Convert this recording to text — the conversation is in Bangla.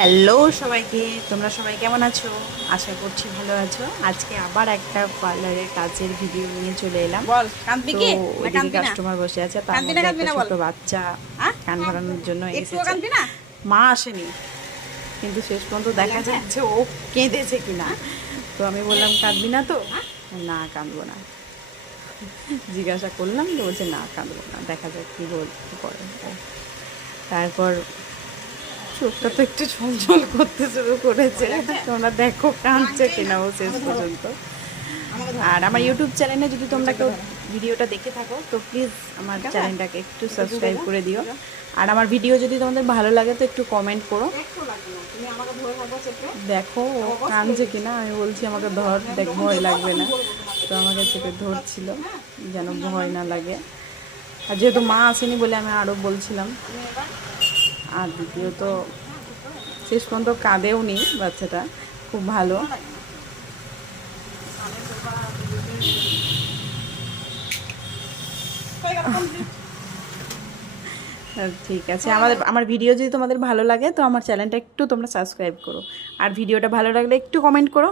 হ্যালো সবাইকে, তোমরা সবাই কেমন আছো? আশা করছি ভালো আছো। আজকে আবার একটা পার্লারের কাজের ভিডিও নিয়ে চলে এলাম। বল, কাঁদবি তো কি না ওইদিকে কাঁদবি না? কাস্টমার বসে আছে, তার কাঁদবি না মধ্যে কাঁদবি একটা না বল। ছোট বাচ্চা হ্যাঁ, কান ভরানোর জন্য একটুও এসেছে। কাঁদবি না? মা আসেনি, কিন্তু শেষ পর্যন্ত ভয় দেখা লাগছে? যাচ্ছে ও কেঁদেছে কিনা। তো আমি বললাম কাঁদবি না তো? হ্যাঁ? না কাঁদবো না। জিজ্ঞাসা করলাম তো, বলছে না কাঁদবো না, দেখা যাক কী করে ও। তারপর চোখটা তো একটু ঝলঝল করতে শুরু করেছে। তোমরা দেখো কাঁদছে কিনা ও শেষ পর্যন্ত। আমাকে ধর। আর আমার ইউটিউব চ্যানেলে যদি তোমরা কেউ ভিডিওটা দেখে থাকো তো প্লিজ আমার ঠিক আছে? চ্যানেলটাকে একটু একটু দূরে সাবস্ক্রাইব যা, করে দিও। দূরে। আর আমার ভিডিও যদি তোমাদের ভালো লাগে তো একটু কমেন্ট করো। একটু লাগবে না, তুমি আমাকে ধরে থাকো চেপে। দেখো ও আমার বস করে কাঁদছে দিচ্ছে। কিনা, আমি বলছি আমাকে ধর, আমি দেখ যখন ভয় দেবো লাগবে তখন না। বলবো তোমাকে। তো আমাকে চেপে যখন ধরছিল যাচ্ছি, হ্যাঁ? যেন তখন ভয় জানলাম, না লাগে। আর যেহেতু মা আসেনি বলে আমি আরও বলছিলাম। আমি এবার আর দ্বিতীয়ত হ্যাঁ, ঠিক করে। শেষ পর্যন্ত কাঁদেও নি বাচ্চাটা, খুব ভালো। ভালো লাগে না। কানের দোলবা, হয়ে গেল কমপ্লিট। ঠিক আছে, আমার ভিডিও যদি তোমাদের ভালো লাগে তো আমার চ্যানেলটা একটু তোমরা সাবস্ক্রাইব করো। আর ভিডিওটা ভালো লাগলে একটু কমেন্ট করো।